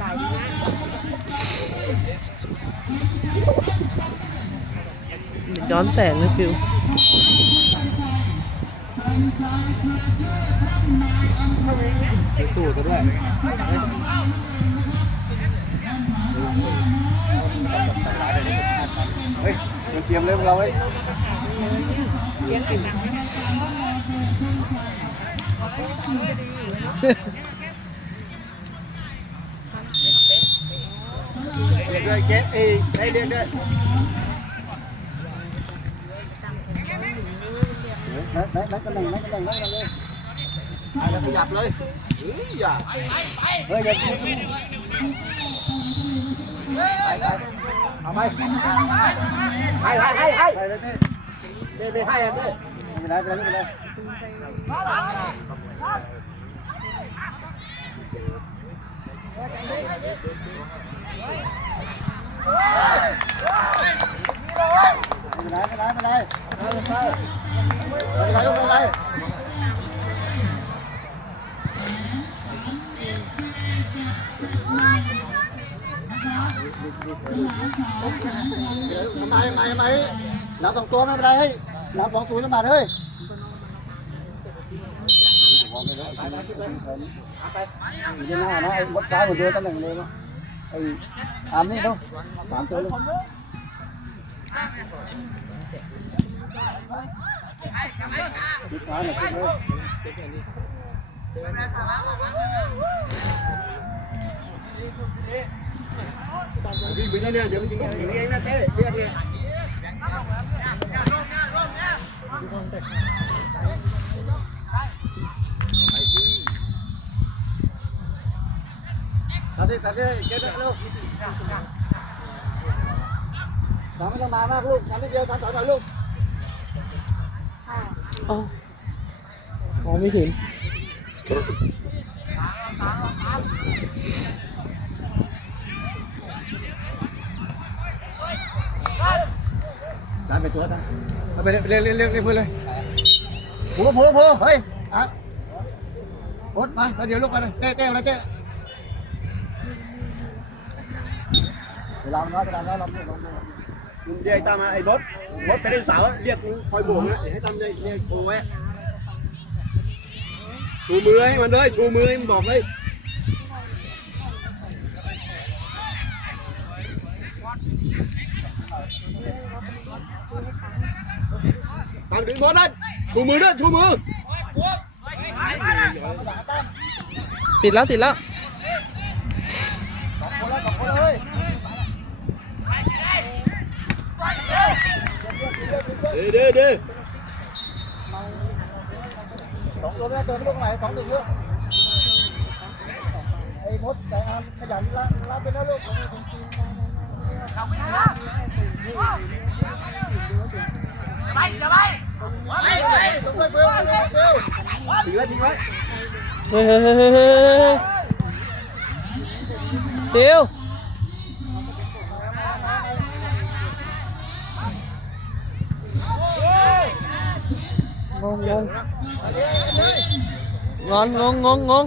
หลานะย้อนแสงเลยฟิวสู้กันด้วยเฮ้ยเตรียมเล่มเราไว้เตรียมติดหนัง rồi chém y đây đây đây đấy đấy đấy cái này đấy cái này đấy cái này ai là bị dập lên ừ dạ ơi dập hai hai hai hai đây đây hai em đây lại lại lại Thank you. ม่เป็นไรไม่ไม่ไรทำไมทำไมทำไมเราสองตัวไม่เป็นไรเฮ้ยเราสองตัวจะมาเฮ้ยอยู่ที่หน้านะไอ้วัดซ้ายหัวเดียวตำแหน่งเลยนะไอ้อามนี่เขาสามตัวเลย đi bên đây để mình tính công đi anh ra té đi anh đi Tadi tadi kita lu. Kami lama-lama lu, kami dia tanpa lu. อ๋อมองไม่เห็นได้ไปตัวได้เอาไปเร็วเร็วเร็วเร็วเร็วเพื่อนเลยโผล่โผล่โผล่เฮ้ยอะรถมาแล้เดี๋ยวลุกไปเลยเต้เต้มาเลยต้เวลามันน้เวลาเราไเราไม่ มึงเรียกไอ้ตามมาไอ้รถรถไปเล่นเสาวเรียกคอยโบกนะเดี๋ยวให้ตามเรียกโอ้ไว้ชูมือให้มันเลยชูมือให้มันบอกเลยตามถึงรถนั่นชูมือด้วยชูมือติดแล้วติดแล้ว สองคนแล้วสองคนเลย đi đi đi. Cổng tôi tôi nó mày cổng được chưa ai mốt đại an nó dẫn lá lá bên đó luôn. Không biết hả bay giờ bay Tiêu ngon ngon. Ngon ngon ngon ngon.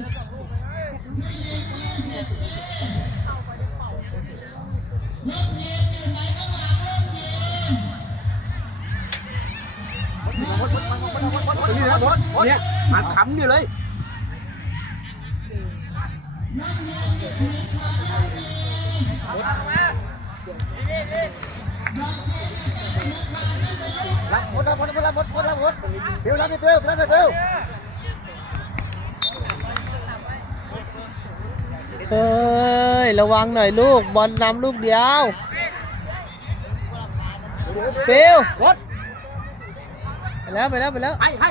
เนี่ยมันขำอยู่เลยมา รับหมดรับหมดรับหมดรับหมดเดี๋ยวรับดิเดี๋ยวรับดิเดี๋ยวเฮ้ย ระวังหน่อยลูก บอลนำลูกเดียวฟิวหมดไปแล้วไปแล้วไปแล้ว ให้ให้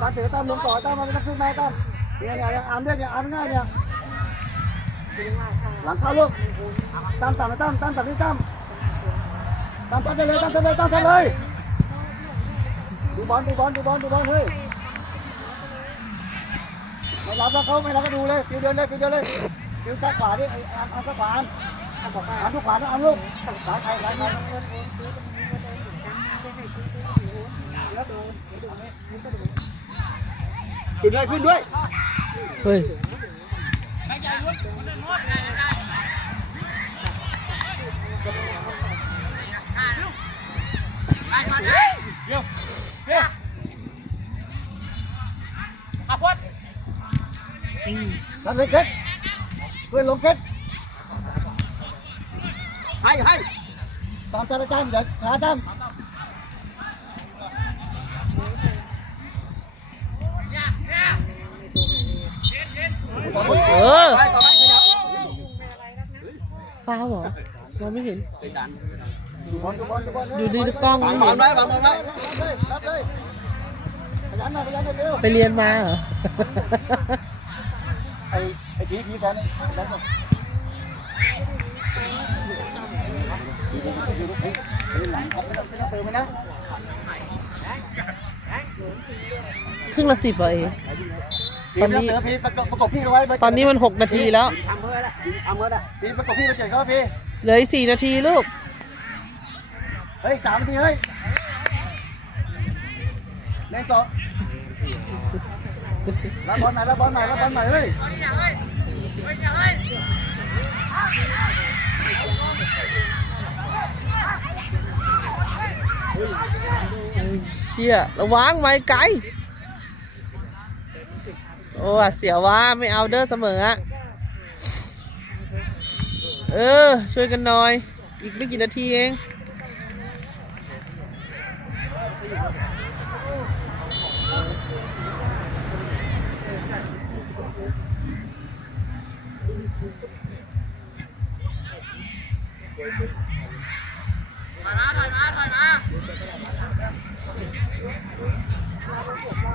ตามเถือตามลงต่อตามมาเป็นนักขึ้นมาตามเนี่ยเนี่ยอามเนี่ยเนี่ยอามง่ายเนี่ย หลังเข้าลูกตามตามตามตามตามนี่ตามตามตามเลยตามเลยตามเลยดูบอลดูบอลดูบอลดูบอลเฮ้ยไม่รับแล้วเขาไม่รับก็ดูเลยฟิวเดินเลยฟิวเดินเลยฟิวซ้ายขวาดิไอ้อามอามซ้ายขวาอามอามอามทุกขวานะอามลูกซ้ายใครซ้ายใครขึ้นด้วยขึ้นด้วยเฮ้ย ทำเลยเก็ตเพื่อนลงเก็ตให้ให้ตามตามตามเดี๋ยวหาตาม เออ ไปต่อไปขยับ ฟ้าวเหรอมองไม่เห็นบอลบอลบอลอยู่ดีกล้องบังบอลไว้บังบอลไว้รับเลยขยันหน่อยขยันหน่อยเร็วไปเรียนมาเหรอ ไอ้ไอ้พีพีแทนนี่ขยันหน่อยหลังไม่ต้องไม่ต้องเติมนะครึ่งละสิบเหรอเอ งพีไม่ต้องเติมพีประกบประกบพี่เอาไว้เบร์ตอนนี้มันหกนาทีแล้ว ทำเพื่อละทำเพื่อละพีประกบพี่มาเจ็ดเขาพี่เหลืออีกสี่นาทีลูก เฮ้ยสามนาทีเฮ้ยเล่นต่อรับบอลหน่อยรับบอลหน่อยรับบอลหน่อยเฮ้ยเชี่ยระวังไว้ไกล โอ้เสียว่าไม่เอาเด้อเสมออะเออ ช่วยกันหน่อย อีกไม่กี่นาทีเอง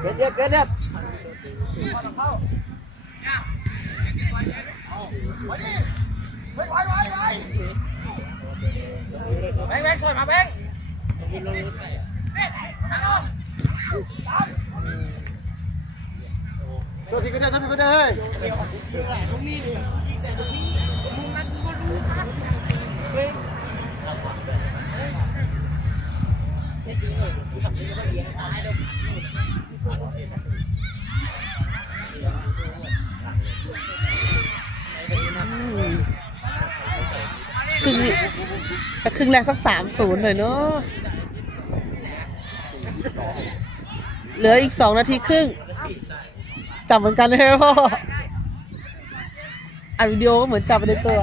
เก็บเก็บเก็บเก็บ แบงค์แบงค์ช่วยมาแบงค์ตัวที่ก็ได้ตัวที่ก็ได้เฮ้ย ครึ่งแต่ครึ่งแรกสักสามศูนย์หน่อยเนาะเหลืออีกสองนาทีครึ่งจับเหมือนกันเลยพ่ออัดวิดีโอก็เหมือนจับไปในตัว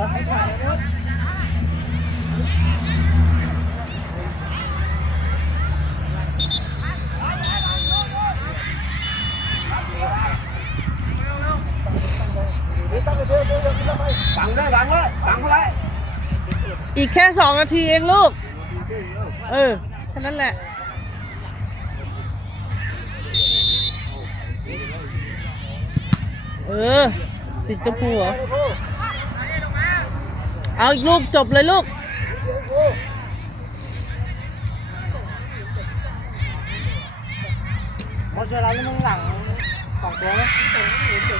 ฝังเลยฝังเลยฝังเลย อีกแค่สองนาทีเองลูก เออแค่นั้นแหละ เออ ติดจมูเหรอ เอาอีกลูกจบเลยลูกมดเวลาแล้วมึงหลังสองตัวไหมเตะ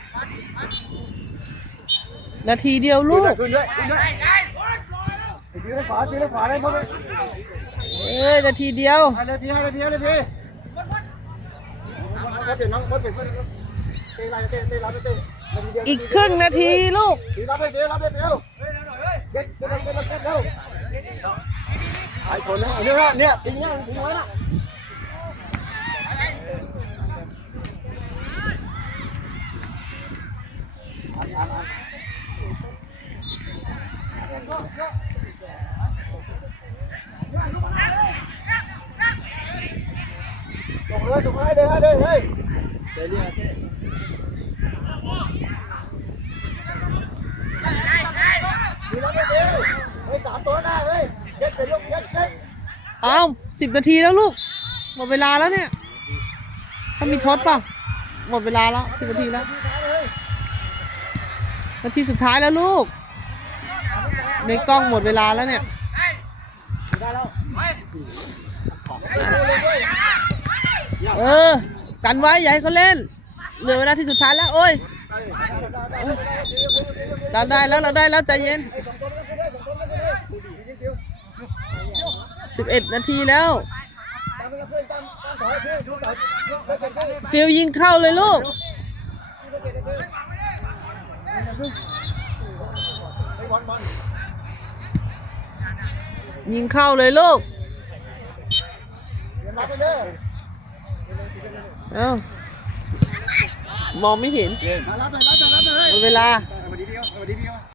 นาทีเดียวลูก ขึ้นด้วยขึ้นด้วยตีเลยขวาตีเลยขวาเลยหมดเลยเอ้ยนาทีเดียว ให้เลยพี่ให้เลยพี่ให้เลยพี่มดเปลี่ยนน้องมดเปลี่ยนเตะไรเตะเตะรับเตะอีกครึ่งนาทีลูกตีรับไปเดี๋ยวรับไปเดี๋ยวเด็ดเด็ดเด็ดเด็ดเร็วไอ้คนนะเนี่ยเนี่ยตีเนี่ยตีไว้นะอันอันอันส่งเลยส่งเลยเดี๋ยวเดี๋ยวเฮ้ยเดี๋ยวเดี๋ยวดีแล้วไม่ดีเฮ้ยสามตัวหน้าเฮ้ย อ้าวสิบนาทีแล้วลูก หมดเวลาแล้วเนี่ยเขามีทดป่ะ หมดเวลาแล้วสิบนาทีแล้ว นาทีสุดท้ายแล้วลูก ในกล้องหมดเวลาแล้วเนี่ยเออ กันไว้อย่าให้เขาเล่น เหลือเวลาที่สุดท้ายแล้ว โอ้ย เราได้แล้วเราได้แล้วใจเย็น สิบเอ็ดนาทีแล้ว ฟิลยิงเข้าเลยลูก ยิงเข้าเลยลูก เอ้ามองไม่เห็นหมดเวลา